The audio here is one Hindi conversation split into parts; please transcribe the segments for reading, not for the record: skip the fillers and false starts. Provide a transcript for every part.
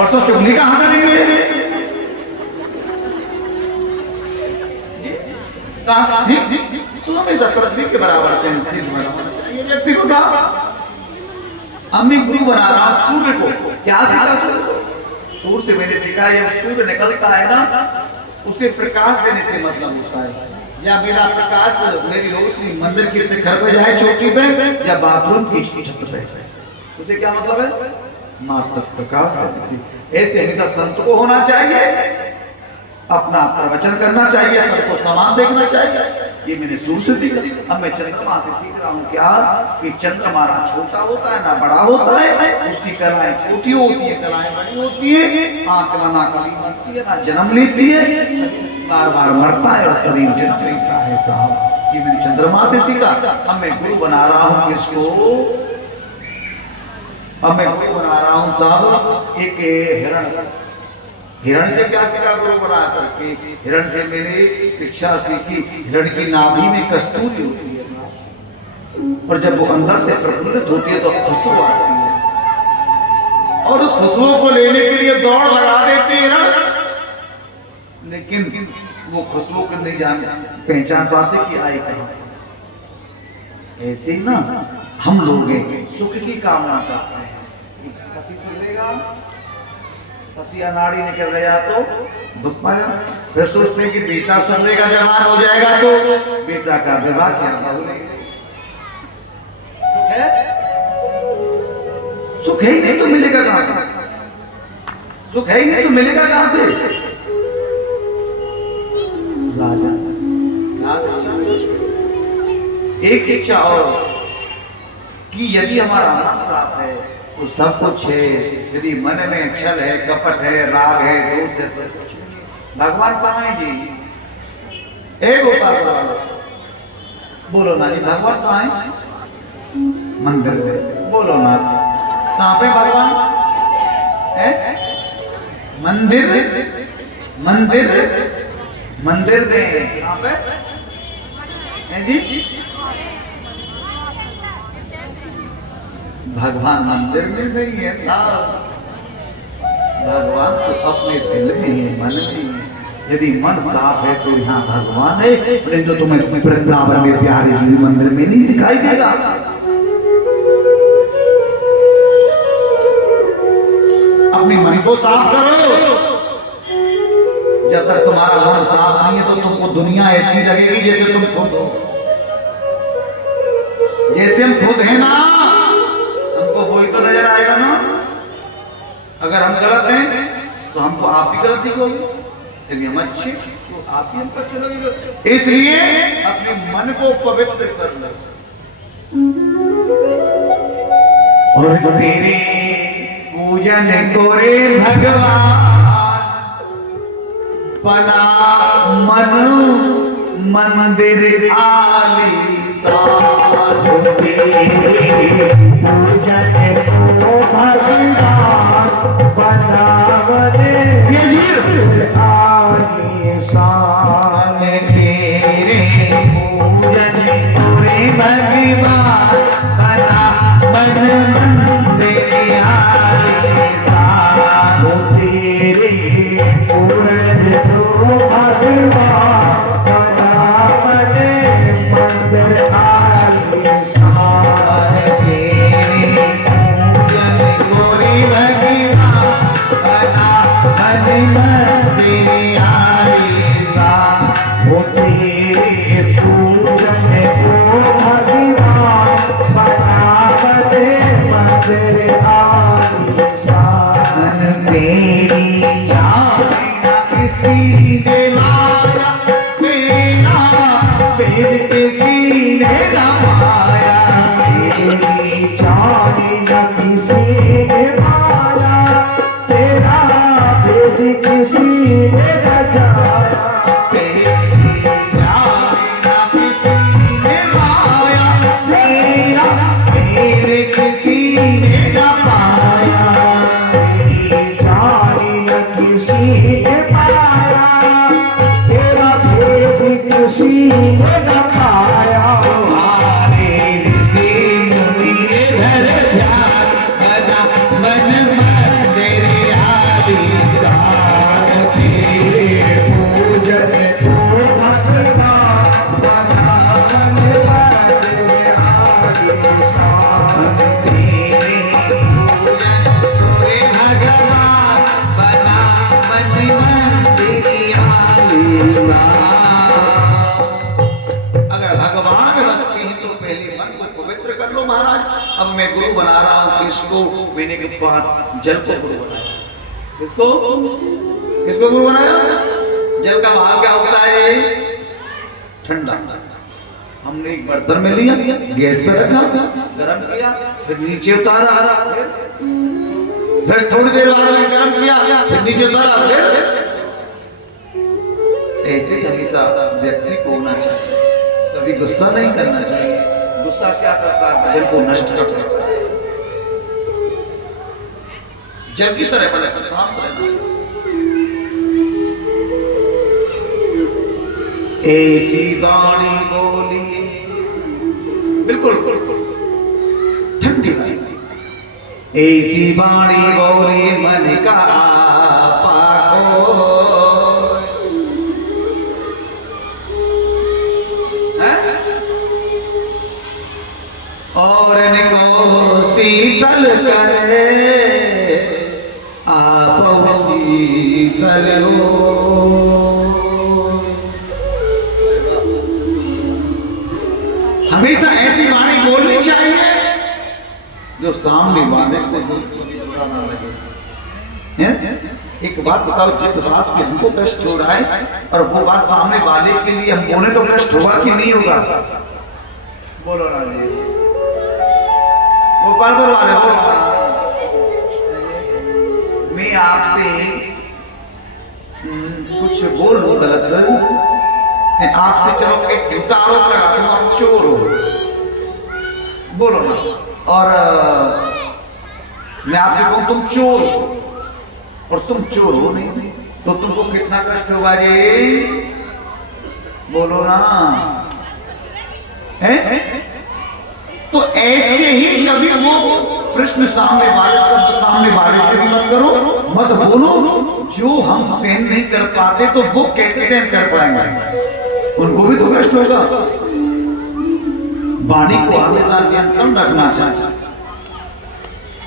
परसों चुगली कहां करेंगे? तो हमेशा पृथ्वी के बराबर सहनशील होना चाहिए व्यक्ति को। कहा अम्मी गुरु बना रहा हूं सूर्य को, क्या सीखा सूर्य को? सूर्य से मैंने सीखा जब सूर्य निकलता है ना, उसे प्रकाश देने से मतलब होता है। या मेरा प्रकाश, मेरी रोशनी मंदिर के शिखर पे जाए, चोटी पे, या बाथरूम की छत पे, उसे क्या मतलब है? मात्र प्रकाश देने से। ऐसे हमेशा संत को होना चाहिए, अपना प्रवचन करना चाहिए, सबको समान देखना चाहिए। ये मैंने सूर्य से सीखा। अब मैं चंद्रमा से सीख रहा हूँ क्या कि चंद्रमा ना छोटा होता है ना बड़ा होता है, उसकी कलाएं छोटी होती है, कलाएं बड़ी होती है। आत्मा ना कभी मरती है ना जन्म लेती है, बार बार मरता है और शरीर जन्म लेता है साहब। ये मैंने चंद्रमा से सीखा। अब मैं गुरु बना रहा हूँ किसको? अब मैं गुरु बना रहा हूँ साहब एक हिरण। हिरण से क्या सीखा गुरु बना करके? हिरण से मैंने शिक्षा सीखी, हिरण की नाभि में कस्तूरी होती है और जब वो अंदर से प्रफुल्लित होती है तो खुशबू आती है और उस खुशबू को लेने के लिए दौड़ लगा देती है हिरण, लेकिन वो खुशबू को नहीं पहचान पाते कि आए कहां। ऐसे ही ना हम लोग सुख की कामना करते हैं, पति सजेगा, पति अनाड़ी निकल गया तो दुख पाया, फिर सोचते हैं कि बेटा सजेगा, जवान हो जाएगा तो बेटा का विवाह क्या है? सुख है ही नहीं तो मिलेगा कहां से? सुख है ही नहीं तो मिलेगा कहां से? राजा एक शिक्षा और कि यदि हमारा मन साफ है तो सब कुछ है। यदि मन में छल है, कपट है, राग है, दोष है, तो कुछ नहीं। भगवान कहाँ है जी? एक गोपाल बोलो ना जी, भगवान कहाँ है? मंदिर में। बोलो ना, कहाँ पे भगवान है? मंदिर, मंदिर, मंदिर में। कहाँ पे है जी? भगवान मंदिर में नहीं है साहब, भगवान तो अपने दिल में है, मन में है। यदि मन साफ है तो यहाँ भगवान है, नहीं तो तुम्हें वृंदावन में प्यारे जी मंदिर में नहीं दिखाई देगा। अपने मन को साफ करो। जब तक तुम्हारा मन साफ नहीं है तो तुमको दुनिया ऐसी लगेगी जैसे तुम खुद हो। जैसे हम खुद हैं ना, वही तो नजर आएगा ना। अगर हम गलत हैं तो हमको आप ही गलती होगी, यदि हम अच्छे तो आप ही हम पर चलोगे। इसलिए अपने मन को पवित्र करना और तेरे पूजन करे भगवान, बना मन मंदिर आलीशान। पूजन को भगवान बनावरे आलीशान, तेरे पूजन करे भगवान, बना मन मंदिर आलीशान। तेरे पूजन को भगवान, बना मन मंदिर आलीशान। तेरे पूजन कोरी अब मैं गुरु बना रहा हूं किसको? मैंने के बाद जल को गुरु बनाया। किसको? किसको गुरु बनाया? जल का भाव क्या होता है? ठंडा। हमने एक बर्तन में लिया, गैस पे रखा, गरम किया, फिर नीचे उतारा, फिर थोड़ी देर बाद में गरम किया, फिर नीचे उतारा, फिर ऐसे हमेशा व्यक्ति को होना चाहिए। कभी गुस्सा नहीं करना चाहिए। गुस्सा क्या करता है? भजन को नष्ट करता है। जल की तरह बने तो शांत रहना चाहिए। ऐसी वाणी बोली, बिल्कुल ठंडी वाली, ऐसी वाणी बोली मन का पाको, और इनको शीतल करे आप शीतल हो। हमेशा ऐसी वाणी बोलनी चाहिए जो सामने वाले को बुरा ना लगे। एक बात बताओ, जिस बात से हमको कष्ट हो रहा है और वो बात सामने वाले के लिए हम बोले तो कष्ट होगा कि नहीं होगा? बोलो ना जी, वो पर वाले मैं आपसे कुछ बोल लूं गलत, आपसे चलो एक झूठा आरोप लगा दूं, आप चोर हो, बोलो ना, और मैं आपसे कहूं तुम चोर हो और तुम चोर हो नहीं, तो तुमको कितना कष्ट होगा जी? बोलो ना, है? तो ऐसे ही कभी वो प्रश्न सामने वाले, शब्द सामने वाले से भी मत करो, मत बोलो। जो हम सहन नहीं कर पाते तो वो कैसे सहन कर पाएंगे? उनको भी तो कष्ट होगा। वाणी को हमेशा नियंत्रण रखना चाहिए।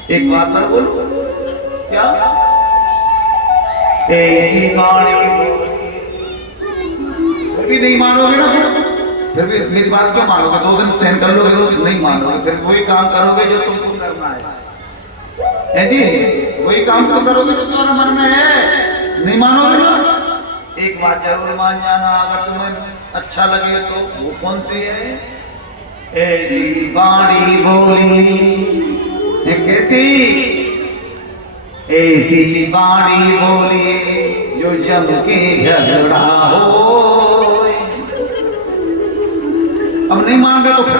एक बात पर बोलो, क्या ऐसी वाणी फिर भी नहीं मानोगे ना? फिर भी मेरी बात क्यों मानोगे? 2 दिन सहन कर लोगे तो नहीं मानोगे, फिर वही काम करोगे जो तुमको करना है जी, वही काम तो करोगे जो तुम्हारे मन में है, नहीं मानोगे ना? एक बात जरूर मान जाना, अगर तुम्हें अच्छा लगे तो, वो कौन सी है? ऐसी वाणी बोली, कैसी? ऐसी वाणी बोली जो जम के झगड़ा हो। अब नहीं मान रहे तो फिर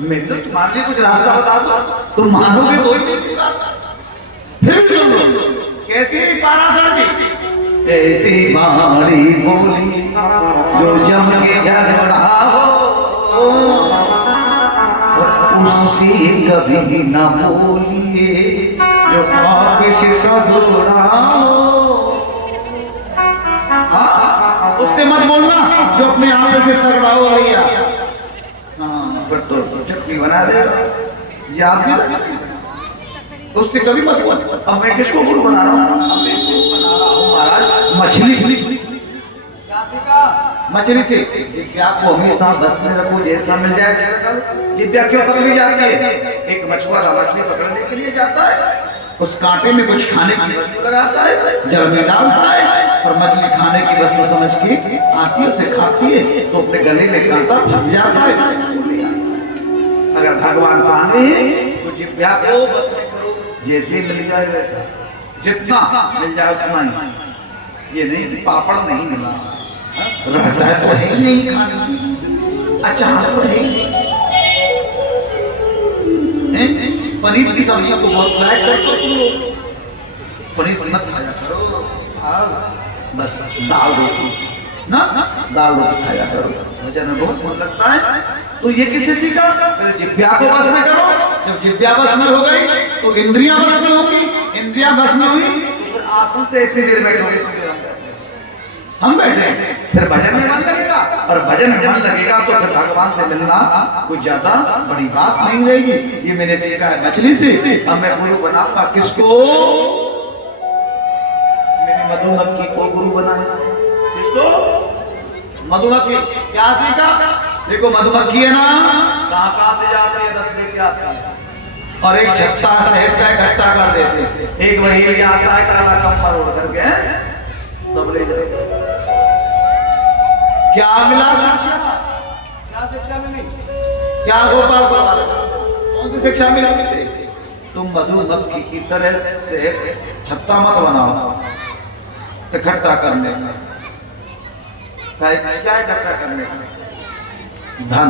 मैं तो तुम्हारे लिए कुछ रास्ता बता दो, तुम मानोगे तो ही बात। फिर सुन लो, कैसी पाराशर जी? ऐसी वाणी बोली जो जम के झगड़ा हो, और उससे कभी ना बोलिए जो पाप से टकरा हो। हाँ, उससे मत बोलना जो अपने आप से टकरा हो भैया। हाँ, फिर तो चटनी बना देगा, याद नहीं रखना। उससे कभी मत बोल। अब मैं किसको गुरु बना रहा हूँ? महाराज मछली, मछली से जिद्या को हमेशा बस में रखो, जैसा मिल जाए जैसा करो। जिद्या क्यों पकड़ी जाती है? एक मछुआरा मछली पकड़ने के लिए जाता है, उस कांटे में कुछ खाने की वस्तु लगाता है, जल में डालता है, और मछली खाने की वस्तु समझ के आती है, उसे खाती है, तो अपने गले में कांटा फंस जाता है। अगर भगवान पाने तो जिद्या को बस में करो, जैसे मिल जाए वैसा, जितना मिल जाए उतना ही। ये नहीं पापड़ नहीं मिला, रहता है तो है नहीं खाने, अचार तो है नहीं, पनीर की सब्जी को बहुत लाइक करते हो, पनीर मत खाया करो, बस दाल रोटी ना, दाल रोटी खाया करो, वजन में बहुत मन लगता है। तो ये किससे सीखा? जिह्वा को बस में करो। जब जिह्वा बस में हो गई तो इंद्रियां बस में होगी, इंद्रियां बस में हुई तो आसन से इतनी देर बैठोगे, हम बैठे, फिर भजन में मन लगेगा, और भजन में मन लगेगा तो फिर भगवान से मिलना कुछ ज्यादा बड़ी बात नहीं रहेगी। ये मैंने सीखा है मछली से। अब मैं गुरु बनाऊंगा किसको? मैंने मधुमक्खी को गुरु बनाया। किसको? मधुमक्खी। क्या सीखा? देखो मधुमक्खी है ना, कहां से जाती है, रस लेके आती है, और एक छत्ता शहद का इकट्ठा कर देते। एक वही आता है काला कम्बल ओढ़ करके सब ले जाते। क्या मिला शिक्षा? क्या शिक्षा मिली? क्या गोपाल बाबा कौन सी शिक्षा मिली उससे? तुम मधुमक्खी की तरह से छत्ता मत बनाओ इकट्ठा करने में। क्या इकट्ठा करने में? धन।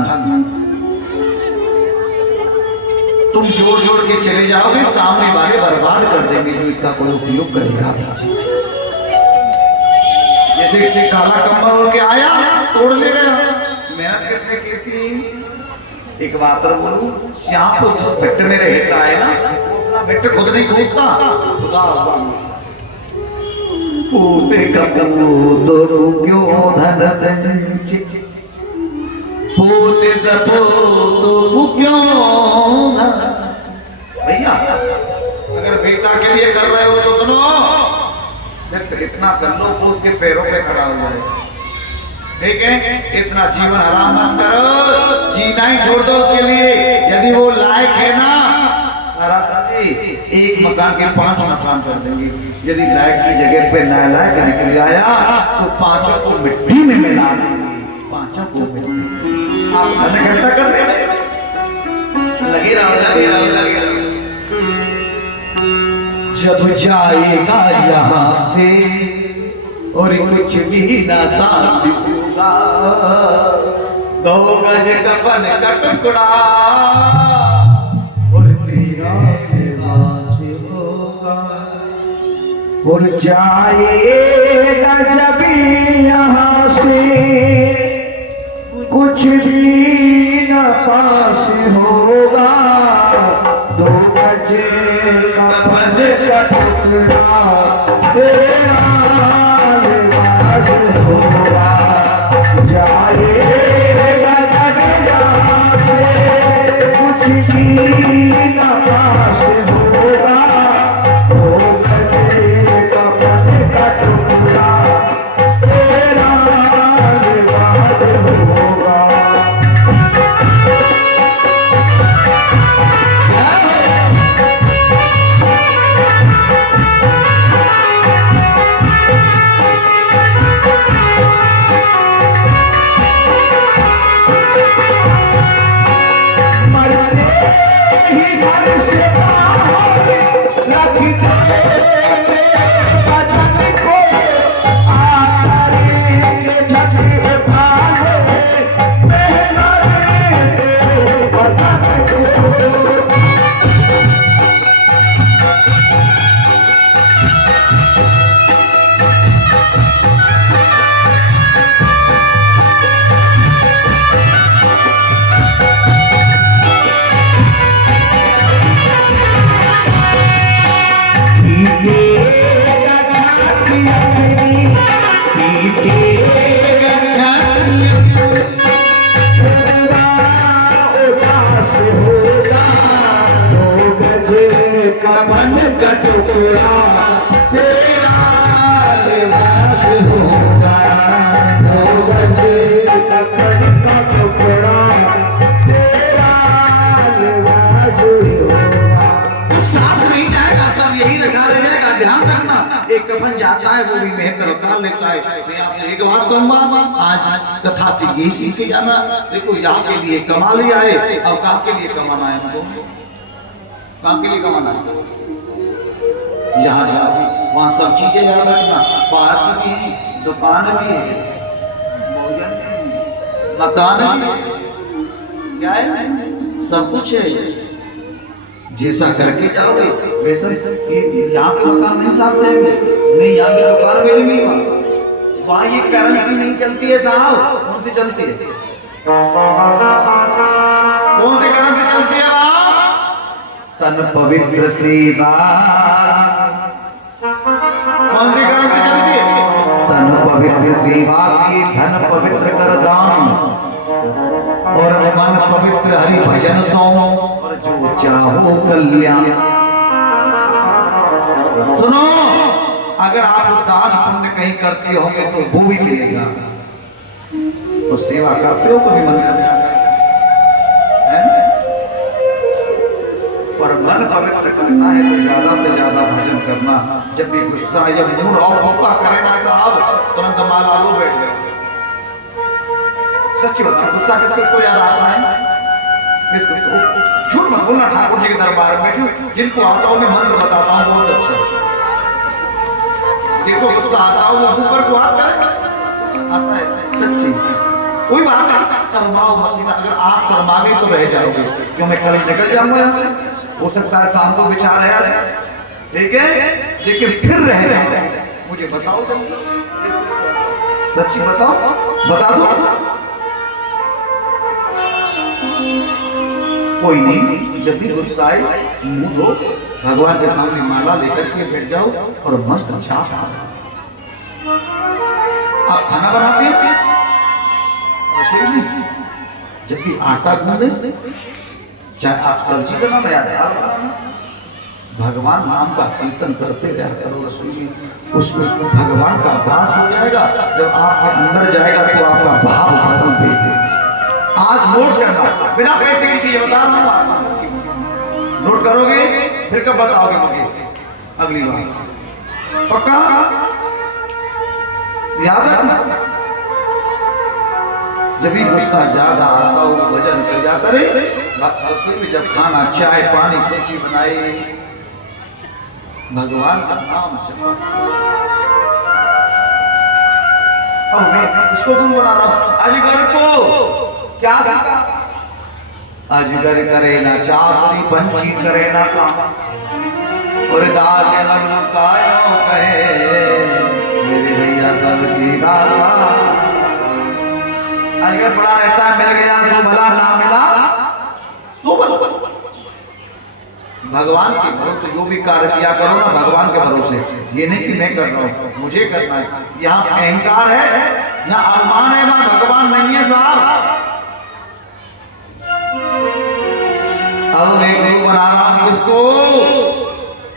तुम जोड़ जोड़ के चले जाओगे, सामने वाले बर्बाद कर देंगे जो इसका कोई उपयोग करेगा। जैसे कि काला कम्बल ओढ़ के आया तोड़ ले गया, मेहनत करने की थी। एक बात और बोलूं, श्याम तो जिस भिट्ट में रहता है ना, अपना भिट्ट खुद नहीं खोदता, खुदा हुआ पूते कपूत क्यों धन संचित, पूते कपूत क्यों धन। भैया अगर बेटा के लिए कर रहे हो तो सुनो, सिर्फ इतना कर लो वो उसके पैरों पे खड़ा हो जाए। ठीक है, इतना जीवन हराम मत करो, जीना ही छोड़ दो उसके लिए। यदि वो लायक है ना, एक मकान के 5 मकान कर देंगे। यदि लायक की जगह पे नालायक निकल आया तो 5 को मिट्टी में मिला देंगे। 5 को मिट्टी आप इकट्ठा कर लगे रहो। जब जाएगा यहाँ से और कुछ भी ना साथ होगा, 2 गज कफन का टुकड़ा और तेरा लिबास होगा। और जाएगा जब यहाँ से कुछ भी न पास होगा, 2 गज कफन का टुकड़ा तेरा लिबास होगा। जाएगा जब यहाँ से कुछ भी न पास होगा, 2 गज कफन का टुकड़ा तेरा लिबास होगा। कफन का टुकड़ा तेरा लिबास होगा, 2 गज कफन का टुकड़ा तेरा लिबास होगा। साथ नहीं जाएगा, सब यही रखा रह जाएगा। ध्यान रखना, एक कफन जाता है वो भी मेहनत उतार लेता है। मैं आपसे एक बात कहूंगा, आज कथा से यही सीख के जाना। देखो यहाँ के लिए कमा लिया है, अब काम के लिए कमाना है हमको। काम के लिए कमाना है, यहाँ जाओ वहाँ सब चीजें याद रखना। पार्क भी है, दुकान भी है, मकान भी है, क्या है, सब कुछ है। जैसा करके जाओगे वैसा। यहाँ के मकान नहीं साथ जाएंगे, नहीं यहाँ की दुकान मिलेंगी, वहाँ ये करेंसी नहीं चलती है साहब। कौन सी चलती है? कौन सी करेंसी चलती है वहाँ? तन पवित्र सेवा। कौन सी करेंसी चलती है? तन पवित्र सेवा की, धन पवित्र कर दान, और मन पवित्र हरि भजन सो, और जो चाहो कल्याण। सुनो, अगर आप दान पुण्य कहीं करते होंगे तो वो भी मिलेगा। तो सेवा करते हो कभी मंदिर में जाकर? पर मन पवित्र करना है तो ज्यादा से ज्यादा भजन करना। जब भी गुस्सा या मूड ऑफ होगा करे ना साहब, तुरंत माला लो बैठ गए। सच्ची बताओ, गुस्सा किस किस को याद आता है? किस किस को? झूठ मत बोलना। ठाकुर जी के दरबार में बैठो, जिनको आता हूँ मैं मंत्र बताता हूँ बहुत अच्छा। देखो गुस्सा आता हो वो ऊपर को हाथ करे आता है, सच्ची कोई बात नहीं। शर्माओ मत। अगर आज शर्मा गई तो रह जाओगे, क्यों मैं कल निकल जाऊंगा यहाँ से। हो सकता है शाम को विचार है, ठीक है, लेकिन फिर रह जाओगे। मुझे बताओ, सच्ची बताओ, बता दो। कोई नहीं, जब भी गुस्सा आए मुंह धो, भगवान के सामने माला लेकर के बैठ जाओ और मस्त चाप खाओ। आप खाना बनाते हैं जी, जब भी आटा गूंदे, चाहे आप सब्जी बनाना या दाल बनाना, भगवान नाम का कीर्तन करते रहा करो रसोई में। उसमें भगवान का वास हो जाएगा। जब आपके अंदर जाएगा तो आपका भाव बदल देगा। आज नोट करना, बिना पैसे की चीज बता रहा हूँ, आप नोट करोगे, फिर कब बताओगे मुझे अगली बार? पक्का याद रखना। जब भी गुस्सा ज्यादा आता हो भजन कर जा करे। रसोई में जब खाना, चाय पानी कुछ भी बनाए, भगवान का नाम जपो। अब मैं किसको गुरु बना रहा हूं? अजगर को क्या सीखा? अजगर करे ना चाकरी, पंछी करे ना काम, और दास मनुकायो कहे मेरे भैया सबकी दाता। अजगर बड़ा रहता है, मिल गया सो भला, ना मिला तो भला। भगवान के भरोसे जो भी कार्य किया करो ना, भगवान के भरोसे। ये नहीं कि मैं कर रहा हूँ, मुझे करना है। यहाँ अहंकार है, यहाँ अभिमान है, वहां भगवान नहीं है साहब। अब मैं गुरु बना रहा हूँ किसको?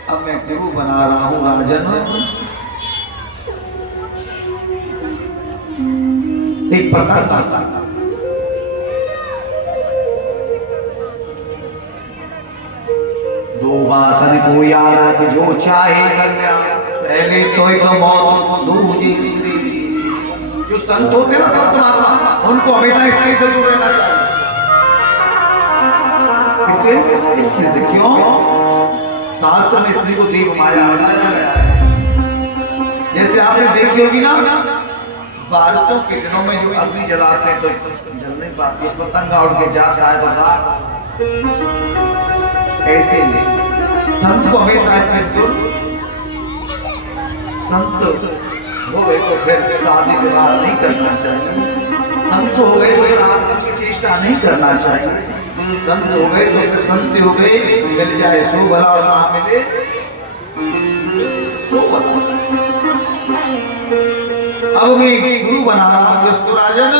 अब मैं गुरु बना रहा हूँ राजन। एक पता था, दो बात को याद कि जो चाहे कल्याण, पहले तो एक मौत, दूसरी स्त्री। जो संत होते ना, संत महात्मा, उनको हमेशा स्त्री से दूर रहना चाहिए। इससे स्त्री से क्यों? शास्त्र में स्त्री को देव माया बताया गया है। जैसे आपने देखी होगी ना, बारिशों के दिनों में जो अग्नि जलाते हैं तो जल नहीं पाती, पतंगा उड़ के जाता है तो बाहर। ऐसे संत को हमेशा संत हो गए तो फिर शादी विवाह नहीं करना चाहिए। संत हो गए तो फिर आश्रम की चेष्टा नहीं करना चाहिए। संत हो गए तो फिर संत हो गए, मिल जाए सो भला और ना मिले सो भला। अब मैं गुरु बना रहा हूं किसको राजन?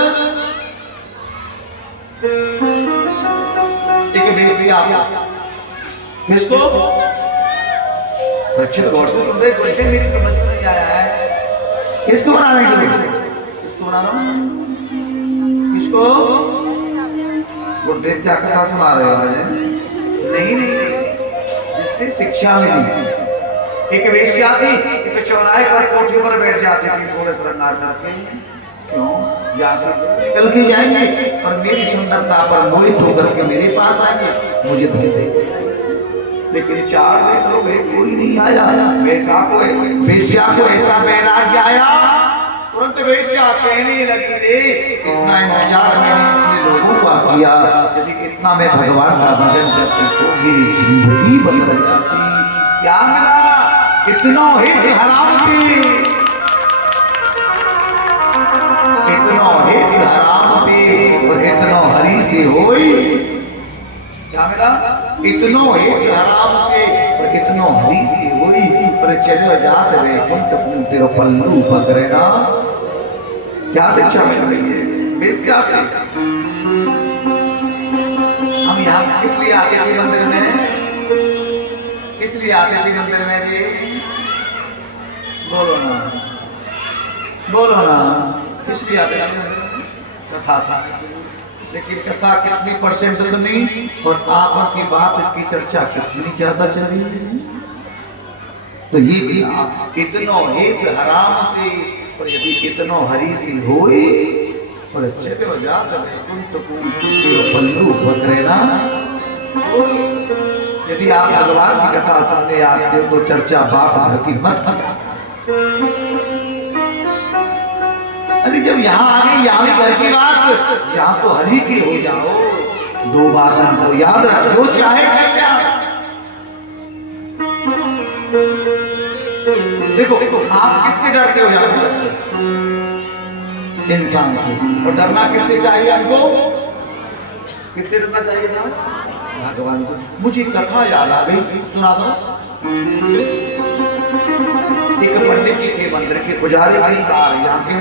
एक बेसिया किसको? अच्छे गौर से सुन रहे, कोई मेरी समझ में नहीं आया है। किसको बना रहे हैं? किसको बना रहा हूं? किसको? गुरुदेव क्या कथा सुना रहे हो आज? नहीं नहीं नहीं, जिससे शिक्षा मिली। एक वेश्या थी, एक चौराहे पर कोठी पर बैठ जाती थी, सोलह श्रृंगार करके। क्यों? कल की जाएंगे और मेरी सुंदरता पर मोहित होकर के मेरे पास आएंगे, मुझे धन देंगे। लेकिन 4 दिन हो गए, कोई नहीं आया। वेश्या को ऐसा वैराग्य आया, तुरंत वेश्या कहने लगी, रे इतना इंतजार मैंने लोगों का किया, यदि इतना मैं भगवान का भजन करती तो मेरी जिंदगी बदल जाती। क्या मिला? इतना हित हराम थी, इतना हित हराम थी और इतना हरी से होई। क्या मिला? इतनो हित हराम से और कितनो हरी से होई। पर चलो जात वे कुंट तेरो पल्लू पकड़ेना। क्या शिक्षा मिल रही है वेश्या से? हम यहाँ किस लिए आते थे मंदिर में? किस लिए आते थे मंदिर में जी? बोलो ना, बोलो ना, किस लिए आते थे? कथा था, लेकिन कथा कितनी परसेंट सुनी और आप की बात, इसकी चर्चा कितनी ज्यादा चली। तो ये बिना इतनो हेत हराम थे और यदि इतनो हरी सी होई और चलो जात में कुंत पल्लू बकरेना। यदि आप भगवान की कथा सुनने आते हो तो चर्चा बाप घर की मत किया। अरे जब यहाँ आ गई यहाँ भी घर की बात, यहाँ तो हरि की हो जाओ। दो बातों को याद रख, जो चाहे क्या। देखो आप किससे डरते हो ज्यादा? इंसान से। और डरना किससे चाहिए हमको? किससे डरना चाहिए साहब? भगवान से। मुझे कथा याद आ गई, सुना दो। एक पंडित जी के मंदिर के पुजारी कहीं बाहर, यहाँ के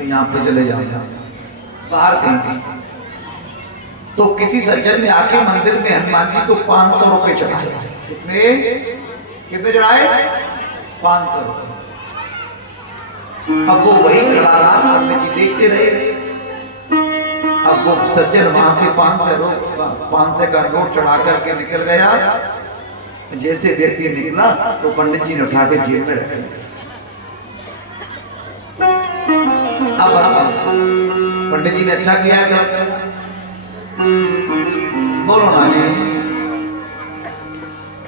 यहाँ पे चले जाऊंगा बाहर कहीं, तो किसी सज्जन ने आके मंदिर में हनुमान जी को 500 रुपए चढ़ाए। कितने चढ़ाए? 500 रुपए। अब वो वही खड़ा रहा, पंडित जी देखते रहे। अब वो सज्जन वहां से 500 का नोट चढ़ा करके निकल गया। जैसे व्यक्ति निकला तो पंडित जी ने उठा के जेब में रख लिया। अब पंडित जी ने अच्छा किया क्या? बोलो ना जी,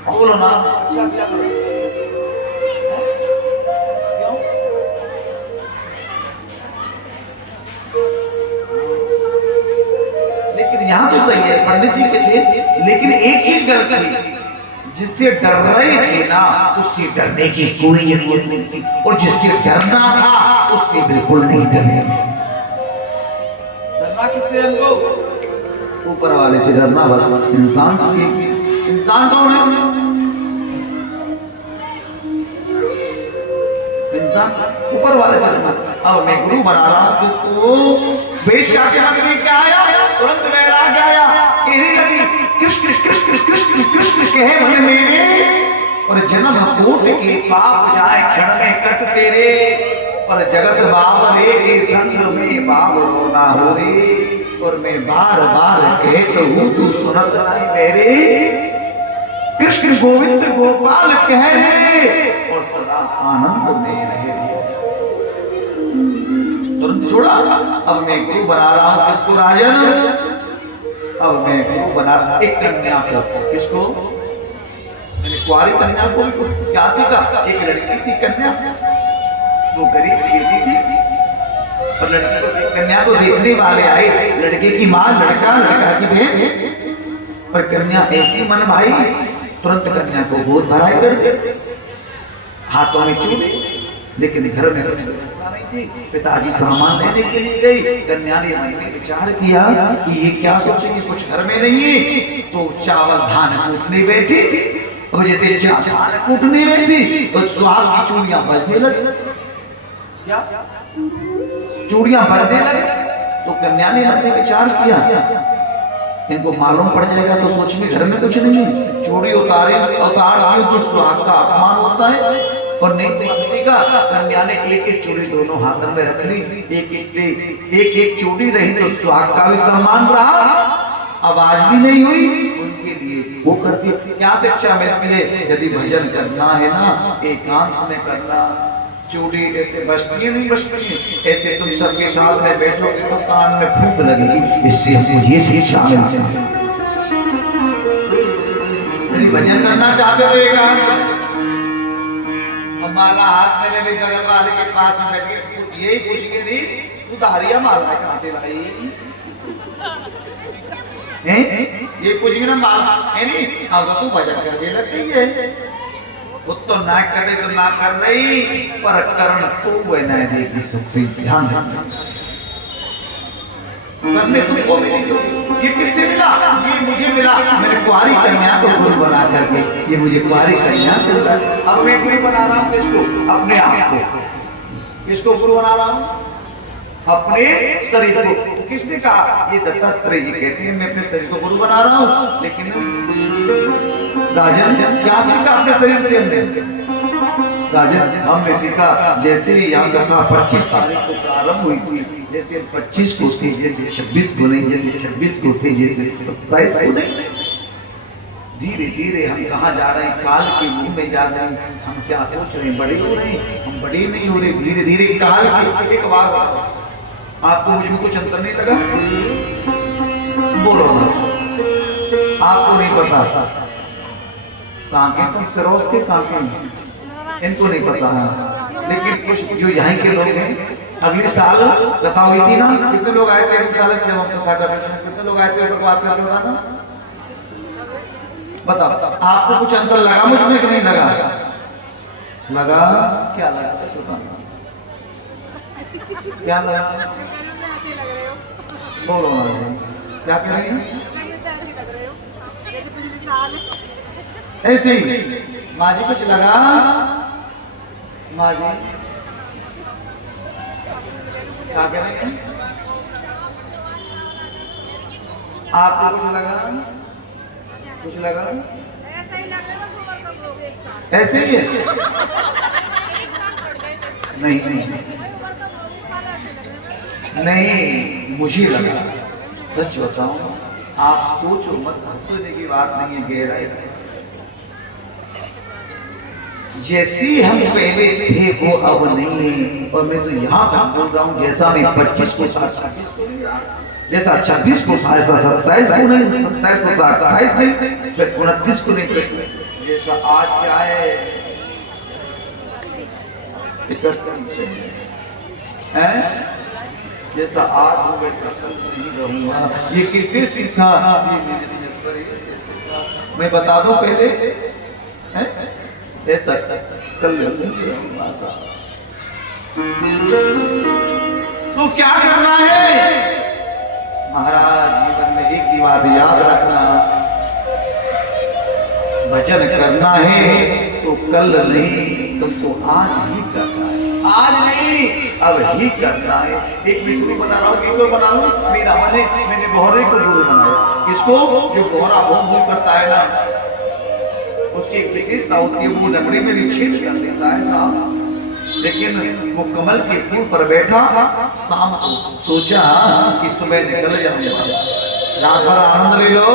बोलो ना, अच्छा किया। लेकिन यहाँ तो सही है, पंडित जी के थे, लेकिन एक चीज गलत थी। जिससे डर रहे थे ना, उससे डरने की कोई जरूरत नहीं थी, और जिससे डरना था उससे बिल्कुल नहीं डरे। डरना किससे हमको? ऊपर वाले से डरना बस। इंसान से। इंसान कौन है? इंसान ऊपर वाले से डरना। अब मैं गुरु बना रहा हूं किसको? बेश्या के मन में क्या आया? तुरंत वैराग्य आया, कहने लगी कृष्ण कृष्ण कृष्ण कृष्ण कहे मन मेरे, और जन्म कोट के पाप जाए क्षण में कट तेरे, और जगत बावले के संग में बावलो ना हो रे, और मैं बार बार कहता हूँ तू सुनत नहीं मेरे। कृष्ण गोविंद गोपाल कह रहे और सदा आनंद में रहे। तुरंत छोड़ा। अब मैं गुरु बना रहा हूं किसको? राजन। अब मैं गुरु बना रहा एक कन्या को। किसको? मैंने कुंवारी कन्या को क्या सीखा? एक लड़की थी कन्या, वो गरीब बेटी थी, और लड़की को, कन्या को देखने वाले आए। लड़के की माँ, लड़का, लड़का की बहन, और कन्या ऐसी मन भाई, तुरंत कन्या को गोद भराई कर दे, हाथों में चूड़ी। लेकिन घर में कुछ व्यवस्था नहीं थी। पिताजी सामान लेने के लिए गई। कन्या ने मन में विचार किया कि ये क्या सोचेंगे, कुछ घर में नहीं है, तो चावल धान कूटने बैठी। अब जैसे धान कूटने बैठी तो सुहाग की चूड़ियां बजने लगी। क्या चूड़ियां बजने लगी? तो कन्या ने मन में विचार किया, इनको मालूम पड़ जाएगा तो सोचने घर में कुछ नहीं है। चूड़ी उतार दी तो सुहाग का अपमान होता है, और नहीं तो कन्या ने एक एक चूड़ी दोनों हाथों में रख ली। एक एक चूड़ी रही तो सुहाग का भी सम्मान रहा, आवाज भी नहीं हुई उनके लिए। वो करती क्या शिक्षा मिलती है? यदि भजन करना है ना, एकांत में करना। चूड़ी ऐसे बजती नहीं बजती, ऐसे तुम सबके साथ में बैठोगे तो कान में फूंक लगेगी। इससे हमको ये शिक्षा मिलती है। यदि भजन करना चाहते हो एकांत, माला हाथ में ले ली, बगल वाले के पास में बैठ के यही पूछ के दी, तू दारिया माला कहाँ से लाई? ये पूछ के ना माला है नहीं, अब तू भजन करके लग गई है। वो तो ना करे तो ना कर रही, पर करण तो वो नहीं देगी सुखी। ध्यान करने तुमको मिली। ये किससे मिला? ये मुझे मिला। मैंने कुंवारी कन्या को गुरु बना करके, ये मुझे कुंवारी कन्या से मिला। अब मैं गुरु बना रहा हूँ किसको? अपने आप को। किसको गुरु बना रहा हूँ? अपने शरीर को। किसने कहा? ये दत्तात्रेय जी कहते हैं मैं अपने शरीर को गुरु बना रहा हूँ। लेकिन राजन क्या सीखा अपने शरीर से हमने? राजन हमने सीखा जैसे ही यहाँ कथा 25 तारीख को प्रारंभ हुई थी, जैसे 25 को थे, जैसे 26 को नहीं, जैसे 26 को थे, जैसे 27 को नहीं। धीरे धीरे हम कहाँ जा रहे हैं, काल के मुंह में जा रहे हैं। हम क्या सोच रहे हैं, बड़े हो रहे हैं, हम बड़े नहीं हो रहे। धीरे धीरे काल की एक बार आपको मुझ में कुछ अंतर नहीं लगा? बोलो ना, आपको नहीं पता कहाँ के तुम सरोस के कहाँ के, इनको नहीं पता है। लेकिन कुछ जो यहाँ के लोग हैं, अगले साल कथा हुई थी ना, कितने लोग आए थे अगले साल जब हम कथा कर रहे थे? कितने लोग आए थे बकवास करके बताना? बताओ, आपको कुछ अंतर लगा मुझ में कि नहीं लगा? लगा? क्या लगा? क्या लगा? बोलो ना, क्या कह रही हैं? ऐसे ही माँ जी कुछ लगा? माँ जी क्या कह रही हैं? आपको कुछ लगा? कुछ लगा? ऐसा ही लग रहा है, ऐसे ही है? नहीं नहीं नहीं, मुझे लगा, सच बताऊं, आप सोचो मत, हंसने की बात नहीं है, गहराई है। जैसे हम पहले थे वो अब नहीं है। और मैं तो यहाँ तक बोल रहा हूँ, जैसा मैं 25 को था, 26 को नहीं, जैसा 26 को था, ऐसा 27 को नहीं, 27 को था, 28 नहीं, फिर 29 को नहीं, जैसा आज क्या है, 31 है, जैसा आज हूँ वैसा कल नहीं रहूंगा। ये किससे सीखा? ये मेरे नजरिए से सीखा। मैं बता दूं पहले, ऐसा कल रहूंगा। तो क्या करना है महाराज? जीवन में एक ही बात याद रखना, भजन करना है तो कल नहीं, तुमको आज ही करना है। आज नहीं, अब ही करना है। एक मैं गुरु बना रहा हूँ, एक और बना लूं, मेरा मन है, मैंने बोहरे को गुरु बनाया। किसको? जो बोहरा भूम भूम करता है ना, उसकी एक विशेषता होती है, वो लकड़ी में भी छेद कर देता है साहब। लेकिन वो कमल के फूल पर बैठा, शाम को सोचा कि सुबह निकल जाऊंगा, रात भर आनंद ले लो,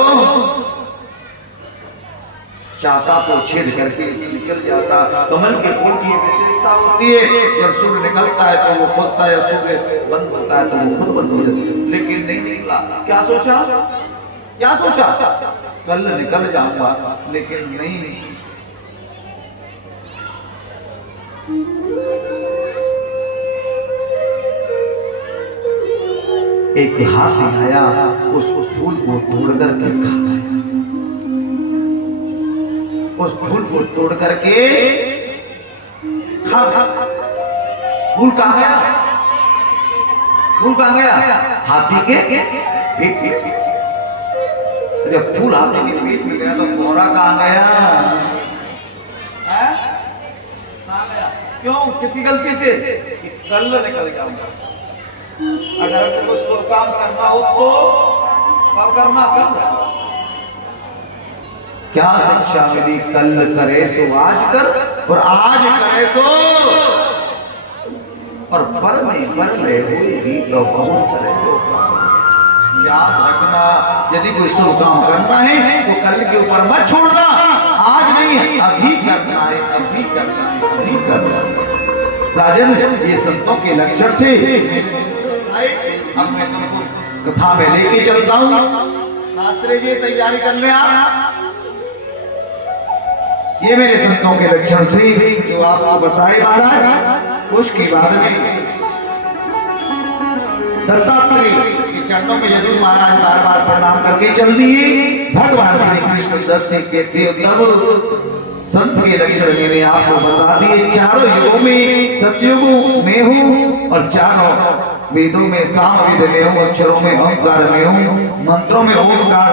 चाहता तो छेद करके निकल जाता। कमल के फूल की विशेषता होती है, जब सूर्य निकलता है तो वो खुलता है, सूर्य बंद होता है तो वो खुद बंद हो जाता है। लेकिन नहीं निकला। क्या सोचा? क्या सोचा? कल निकल जाऊंगा, लेकिन नहीं। एक हाथी आया, उस फूल को तोड़ करके खा गया। उस फूल को तोड़ करके खा। फूल कहाँ गया? फूल कहाँ गया? हाथी के पेट। जब फूल हाथी के पेट में गया तो कोहरा कहाँ गया? कहाँ गया? क्यों? किसकी गलती से? कि कल निकल जाऊंगा। अगर तुमको शुभ काम करना हो तो कब करना? कल। क्या शिक्षा मिली? कल करे सो आज कर, और आज करे सो, और पर में हुई भी तो बहुत करे। याद रखना, यदि कोई शुभ काम करना है तो कल के ऊपर मत छोड़ना, आज नहीं, अभी करना है, अभी करना है, अभी करना है। राजन, ये संतों के लक्षण थे। अब मैं तुमको कथा में लेके चलता हूँ। शास्त्री जी तैयारी कर ले आप। ये मेरे संतों के लक्षण थे जो आपको बताए महाराज। उसके बाद में दत्तात्रेय के चरणों में यदि महाराज बार बार प्रणाम करके चल दिए। भगवान श्री कृष्ण जब से कहते तब संत के लक्षण मैंने आपको बता दिए। चारों युगों में सतयुग में हूँ, और चारों वेदों में सामवेद में हूँ, अक्षरों में ओंकार में हूँ, मंत्रों में ओंकार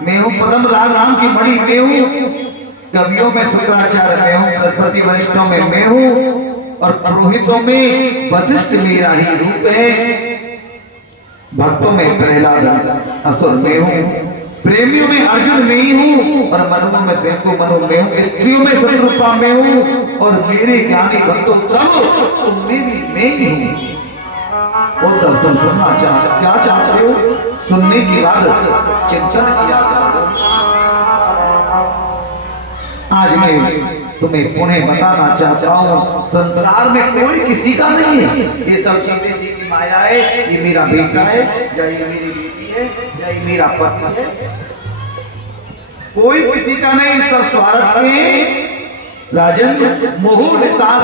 में हूँ, पद्म राम की मणि में हूँ, कवियों में शुक्राचार्य में हूँ, बृहस्पति वरिष्ठों में मैं हूँ, और पुरोहितों में वशिष्ठ मेरा ही रूप है, भक्तों में प्रहलाद असुर में हूँ, प्रेमियों में अर्जुन में ही हूँ, और मनुओं में शंभु मनु में हूँ, स्त्रियों में शत्रुपा में हूँ, और मेरे ज्ञानी भक्तों तब तुम में भी मैं ही हूँ। उद्धव तुम सुनना क्या चाहते हो? सुनने के बाद चिंतन किया करो। आज मैं तुम्हें पुनः बताना चाहता हूँ, संसार में कोई किसी का नहीं है। ये सब चीजें जी की माया है। ये मेरा बेटा है या ये मेरी बेटी है या ये मेरा पति है, कोई किसी का नहीं। सब स्वार्थ के राजन मोहु निसार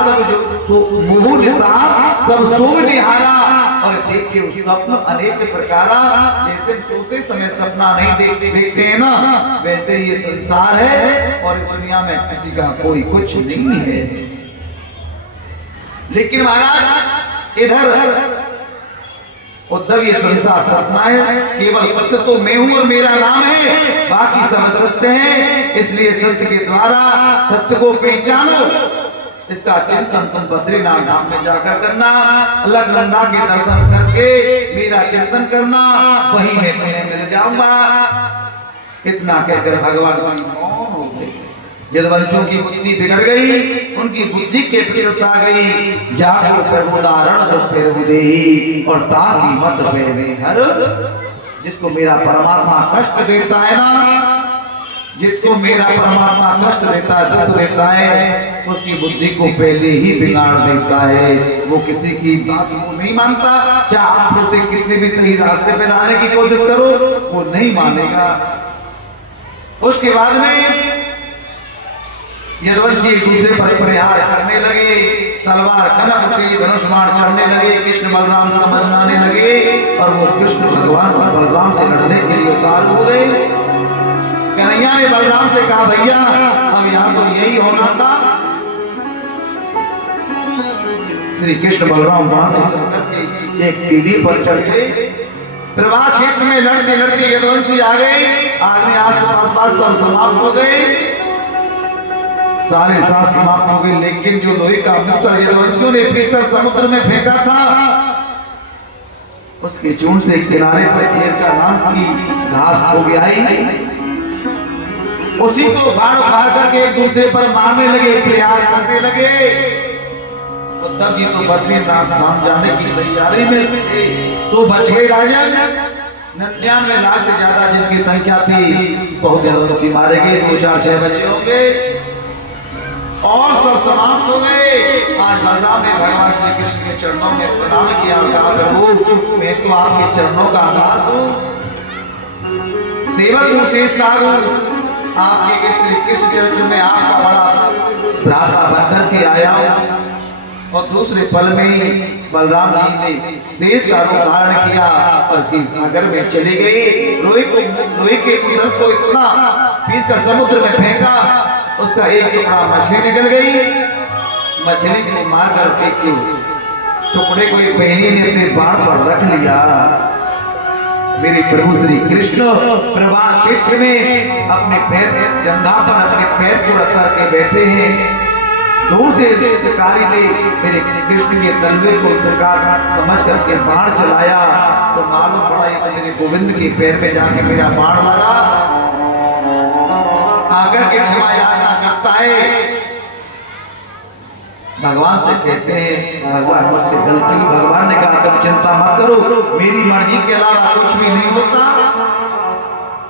सब शोभ निहारा। और देखे उस स्वप्न अनेक प्रकारा। जैसे सोते समय सपना नहीं देखते हैं ना, वैसे ये संसार है और इस दुनिया में किसी का कोई कुछ नहीं है। लेकिन महाराज इधर उद्धव ये संसार सपना है, केवल सत्य तो मैं हूं और मेरा नाम है, बाकी सब सत्य है। इसलिए सत्य के द्वारा सत्य को पहचानो। इसका चिंतन तुम बद्रीनाथ धाम में जाकर करना। अलकनंदा के दर्शन करके मेरा चिंतन करना, वही मैं तुम्हें मिल जाऊंगा। इतना कहकर भगवान मौन हो गए। यदुवंशियों की बुद्धि बिगड़ गई, उनकी बुद्धि के फिरता गई। जागो प्रभुदारण फिर देही और ताकि मत पहले हर। जिसको मेरा परमात्मा कष्ट देता है ना, जिसको मेरा परमात्मा कष्ट देता है, दुख देता है, उसकी बुद्धि को पहले ही बिगाड़ देता है। वो किसी की बात को नहीं मानता। चाहे आप उसे कितने भी सही रास्ते पे लाने की कोशिश करो, वो नहीं मानेगा। उसके बाद में यदुवंशी एक दूसरे पर प्रहार करने लगे। तलवार कनक उठी, धनुष बाण चढ़ने लगे। कृष्ण बलराम समझाने लगे और वो कृष्ण भगवान बलराम से लड़ने के लिए उतार हो गए। कन्हैया ने बलराम से कहा, भैया अब यहाँ तो यही होना था। श्री कृष्ण बलराम वहां से एक टीवी पर चढ़ गए। प्रवाह क्षेत्र में लड़ते लड़ते यदुवंशी आ गए। आगे आस पास सब समाप्त हो गए, सारे सांस समाप्त हो गए। लेकिन जो लोहे का मूसल यदुवंशियों ने पीसकर समुद्र में फेंका था, उसके चूर्ण से किनारे पर घेर का नाम की घास हो गया। उसी को बाढ़ उखाड़ करके एक दूसरे पर मारने लगे, प्रहार करने लगे। तब ये तो बद्रीनाथ धाम जाने की तैयारी में थे। सो बच गए राजन। 99 लाख से ज्यादा जिनकी संख्या थी, बहुत यदुवंशी मारे गए। 2, 4, 6 बचे होंगे और सब समाप्त हो गए। आज बलराम ने भगवान श्री कृष्ण के चरणों में प्रणाम किया। कहा, प्रभु मैं तो आपके चरणों का दास हूँ, सेवक हूँ, शेष नाग हूँ। आपके इस श्री कृष्ण चरित्र में आपका बड़ा भ्राता बनकर के आया हूँ। और दूसरे पल में ही बलराम जी ने शेष का रूप धारण किया और शिव सागर में चली गई। लोहे के मूसल को इतना पीसकर समुद्र में फेंका, उसका एक टुकड़ा मछली निकल गई। मछली को मार करके टुकड़े को एक बहनी ने अपने बाण पर रख लिया। मेरे प्रभु श्री कृष्ण प्रवास क्षेत्र में अपने पैर जंघा पर अपने पैर को रख करके बैठे हैं। दूर से शिकारी ने मेरे कृष्ण के तलवे को सरकार समझ करके बाण चलाया, तो मालूम पड़ा ये तो मेरे गोविंद के पैर में जाके मेरा बाण लगा। आकर के क्षमा याचना करता है। भगवान से कहते हैं, भगवान मुझसे गलती। भगवान ने कहा, तुम चिंता मत करो, मेरी मर्जी के अलावा कुछ भी नहीं होता।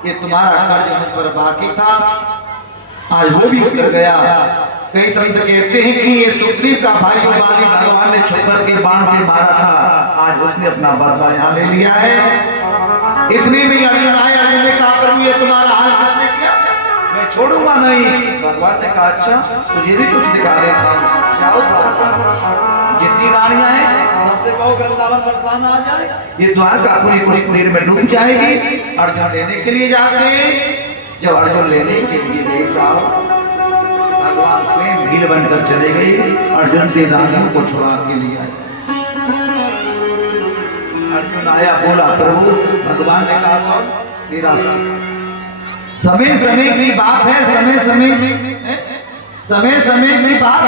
ये तुम्हारा कर्ज मुझ पर बाकी था, आज वो भी उतर गया। कई संत कहते हैं कि ये सुग्रीव का भाई जो बाली भगवान ने छुपकर के बाण से मारा था, आज उसने अपना बदला यहाँ ले लिया है। इतने में अर्जुन आए। अर्जुन ने कहा, प्रभु ये तुम्हारा हाल किसने किया? मैं छोड़ूंगा नहीं। भगवान ने कहा, अच्छा तुझे भी कुछ दिखा देता हूं, जाओ जितनी रानियां हैं सबसे कहो वृंदावन बरसाना आ जाए। ये द्वारका पूरी कुछ देर में डूब जाएगी। अर्जुन लेने के लिए जाते हैं। जब अर्जुन लेने के लिए गए, साहब भगवान स्वयं भीड़ बनकर चले गए। अर्जुन से रानियों को छुड़ा के लिए आए। अर्जुन आया, बोला, प्रभु भगवान ने कहा, मेरा समय समय की बात है, समय समय की बात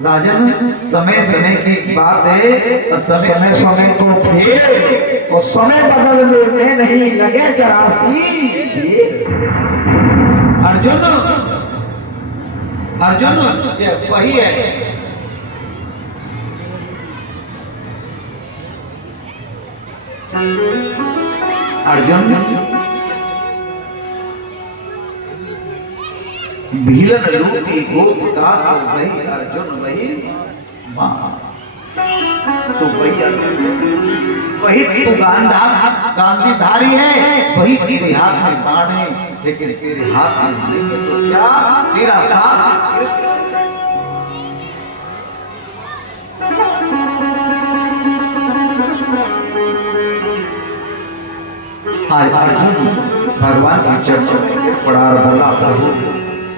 राजन, समय समय की बात है। और समय समय को फिर और समय बदलने में नहीं लगे जरा सी। अर्जुन वही है। अर्जुन भीलन लूटी गोप गात वही अर्जुन वही मां तो वही तू गांधीधारी है, वही तेरे हाथ में बाण है, लेकिन तेरे हाथ में नहीं है तो क्या तेरा साथ आज अर्जुन भगवान की चर्चा में पड़ा और बोला प्रभु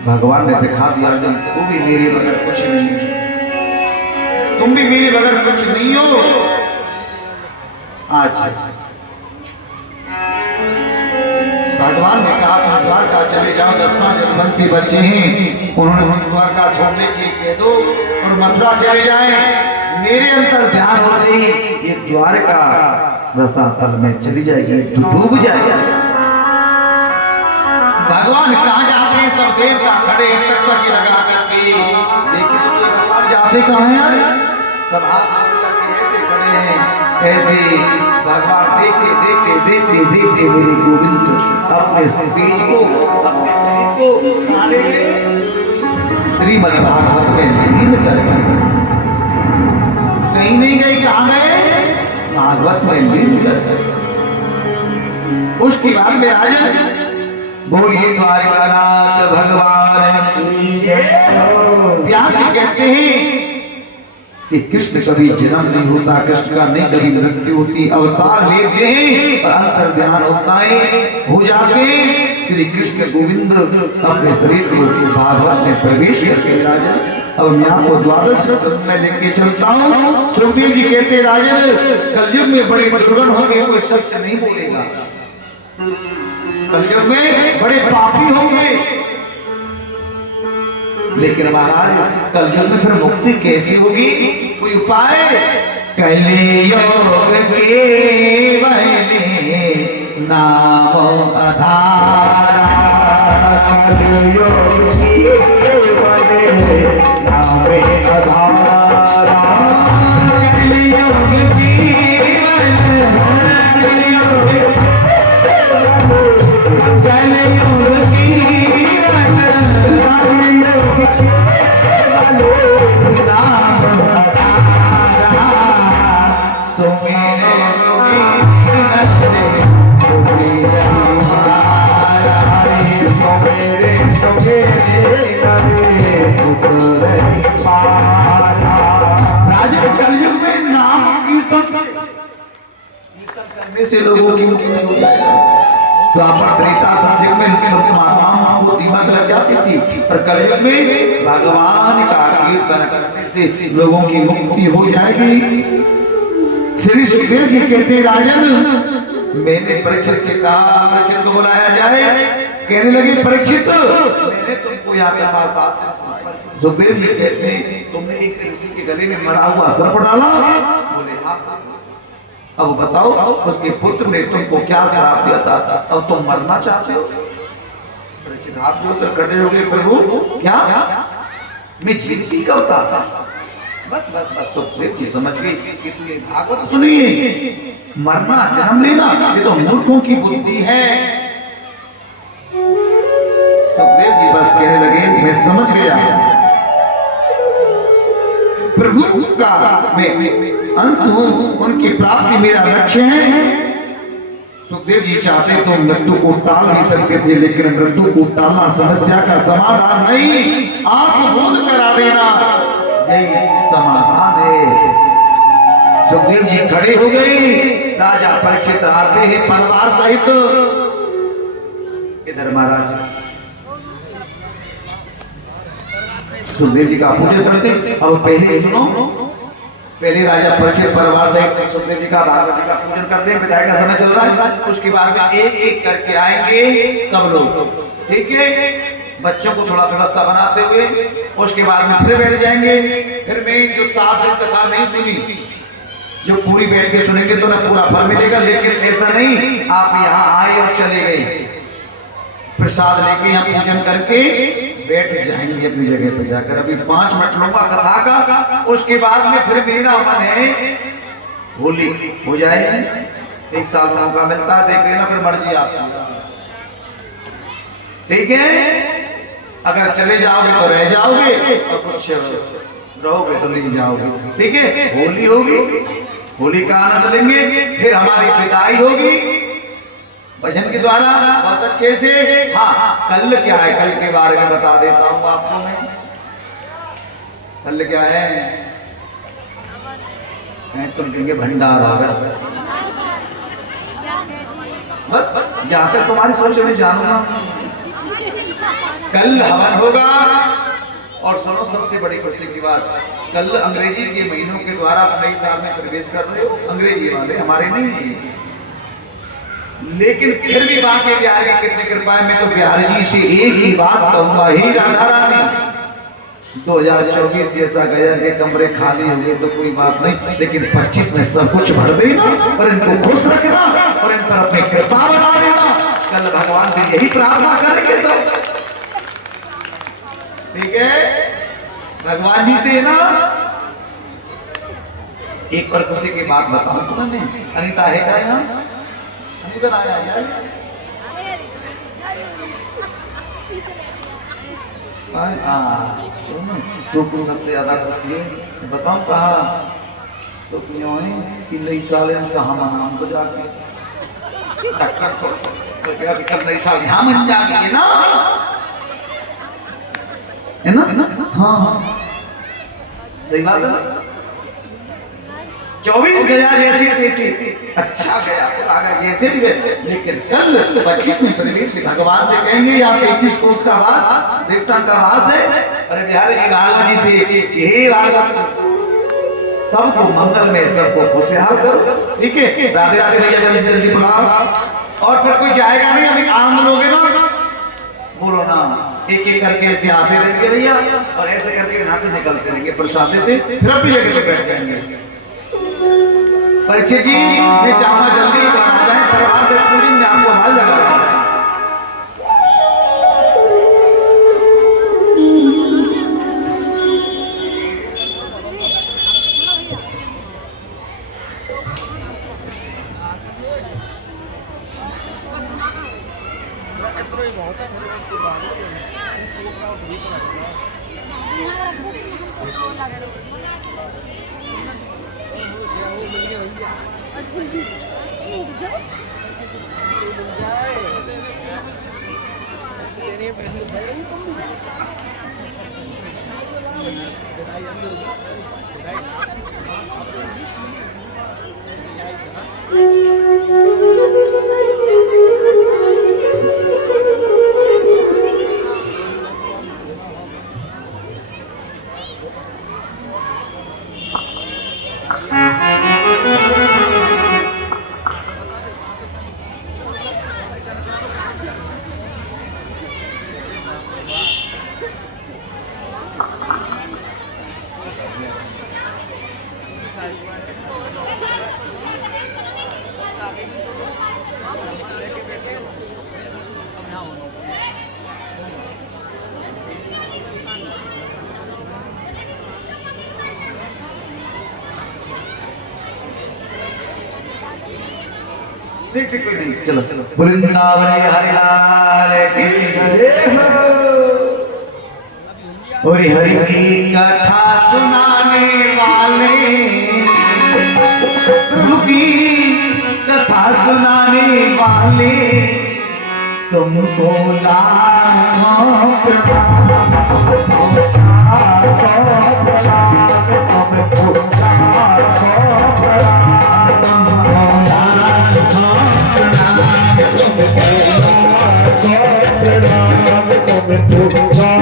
भगवान ने दिखा दिया अर्जुन तू भी मेरे बगैर कुछ नहीं, तुम भी मेरे बगैर कुछ नहीं हो। आज भगवान ने कहा तुम द्वारका चले जाओ, 10 जनवंशी बच्चे हैं उन्होंने द्वारका छोड़ने के कह दो और मथुरा चले जाएं। मेरे अंतर ध्यान हो गई ये द्वारका रसातल में चली जाएगी, डूब जाएगी। भगवान कहाँ जाते हैं? सब देवता खड़े टकटकी लगा करके, लेकिन भगवान जाते कहाँ हैं? सब हाथ करके ऐसे खड़े हैं, ऐसे भगवान देखते देखते देखते देखते मेरे गोविंद अपने स्पीच को अपने शरीर को श्रीमद् भागवत में लीन कर कहीं नहीं गई, कहाँ गए? भागवत में लीन कर। उसके बाद में राजन बोलिए द्वारिकानाथ भगवान व्यास कहते हैं कि कृष्ण कभी जन्म नहीं होता, कृष्ण का नहीं कभी मृत्यु होती, अवतार लेते हैं और अंतर ध्यान होता है हो जाते हैं। श्री कृष्ण गोविंद अपने शरीर को भागवत में प्रवेश करके राजन अब मैं आपको 12 में लेके चलता हूँ। सुखदेव जी कहते राजन कलयुग में बड़े दुर्गम होंगे, कोई सत्य नहीं बोलेगा, कलयुग में बड़े पापी होंगे, लेकिन महाराज कलयुग में फिर मुक्ति कैसी होगी? कोई उपाय? कलयुग केवल नाम आधारा, कलयुग केवल नाम आधारा, कलयुग कलयुग में नाम कीर्तन करने से लोगों की मुक्ति हो जाएगी। तो आप त्रेता संयुग में संत महात्माओं को दिमाग लग जाती थी, पर कलयुग में भगवान का कीर्तन करने से लोगों की मुक्ति हो जाएगी। श्री सुखदेव जी कहते राजन मैंने परीक्षित से कहा परीक्षित को बुलाया जाए, कहने लगे परीक्षित मैंने तुमको यहाँ के पास आते सुखदेव जी कहते तुमने एक ऋषि के गले में मरा हुआ सर्प डाला? बोले हाँ। अब बताओ उसके पुत्र ने तुमको क्या श्राप दिया था, अब तुम मरना चाहते हो? परीक्षित हाथ में उत्तर खड़े हो गए प्रभु क्या मैं जिंदगी करता था? बस बस बस सुखदेव जी समझ गई कि तू ये भागवत सुनिए, मरना जन्म लेना ये तो मूर्खों की बुद्धि है। सुखदेव जी बस कहने लगे मैं समझ गया, प्रभु का मैं अंत हूं, उनकी प्राप्ति मेरा लक्ष्य है। सुखदेव जी चाहते तो मृत्यु को टाल नहीं सकते थे, लेकिन मृत्यु को टालना समस्या का समाधान नहीं, आप बोध करा देना यही समाधान है। सुखदेव जी खड़े हो गए, राजा परीक्षित आते हैं परिवार सहित। इधर महाराज सुखदेव जी का पूजन करते। अब पहले सुनो, पहले राजा परीक्षित परिवार सहित सुखदेव जी का भागवत जी का पूजन करते हैं। विदाई का समय चल रहा है, उसके बाद में एक एक करके आएंगे सब लोग, ठीक है? बच्चों को थोड़ा व्यवस्था बनाते हुए उसके बाद में फिर बैठ जाएंगे। फिर मैं जो 7 दिन कथा नहीं सुनी, जो पूरी बैठ के सुनेंगे तो ना पूरा फल मिलेगा, लेकिन ऐसा नहीं आप यहाँ आए और चले गए, प्रसाद लेके यहाँ पूजन करके बैठ जाएंगे अपनी जगह पे जाकर। अभी 5 मिनट लूंगा कथा का, उसके बाद में फिर मेरा मन है होली हो जाएगी, 1 साल का मौका मिलता है, देख लेना, फिर मर्जी आपकी। ठीक है, अगर चले जाओगे तो रह जाओगे और कुछ रहोगे तो नहीं जाओगे। ठीक है, होली होगी, होली का आनंद लेंगे, फिर हमारी विदाई होगी भजन के द्वारा बहुत अच्छे से। हाँ, कल क्या है, कल के बारे में बता देता हूँ आपको मैं। कल क्या है, तुम कहेंगे भंडारा, बस बस जहां तक तुम्हारी सोच में जानूंगा। कल हवन होगा, और सुनो सबसे बड़ी खुशी की बात, कल अंग्रेजी के महीनों के द्वारा आप नए साल में प्रवेश कर रहे हो, अंग्रेजी वाले, हमारे नहीं। लेकिन फिर भी बाकी बिहार की कितनी कृपा है। मैं तो बिहार जी से एक ही बात कहूंगा, ही राधा रानी 2024 जैसा गया के कमरे खाली होंगे तो कोई बात नहीं, लेकिन 25 में सब कुछ भर देना और इनको खुश रखना और इन पर अपनी कृपा बना देना। कल भगवान से यही प्रार्थना करेंगे सब। ठीक है, भगवान जी से ना एक और खुशी की बात बताऊं तुम्हें। अनिता है क्या यहाँ? इधर आया यार। सुन, तो कुछ सबसे ज्यादा खुशी है, बताऊं कहा तो क्यों है कि नई साल हम कहा मनाम तो जाके तो नई साल यहाँ मन जाएगी ना, है ना? हाँ, सही बात है ना। 24 गया जैसे थे, अच्छा गया तो जैसे भी गए, लेकिन कल 25 में प्रवेश से भगवान से कहेंगे आप 21 कोट का वास, देवता का वास है। अरे बिहार जी बालजी से यही बात, सबको मंगल में, सबको खुशहाल करो। ठीक है, राधे राधे भैया, जल्दी जल्दी बुलाओ। और फिर कोई जाएगा नहीं, अभी आनंद लोगे ना, बोलो ना, एक एक करके ऐसे आते रहेंगे भैया, और ऐसे करके यहाँ से निकलते रहेंगे प्रसाद देते, फिर अपनी जगह पे बैठ जाएंगे। परीक्षित जी, ये चाहना जल्दी आ जाए, परिवार से पूरी में आपको हाल लगा। चलो वृंदावन हरिलाल की जय हो। और हरि की कथा सुनाने वाले, प्रभु की कथा सुनाने वाले, तुमको लाखों प्रणाम, Thank you.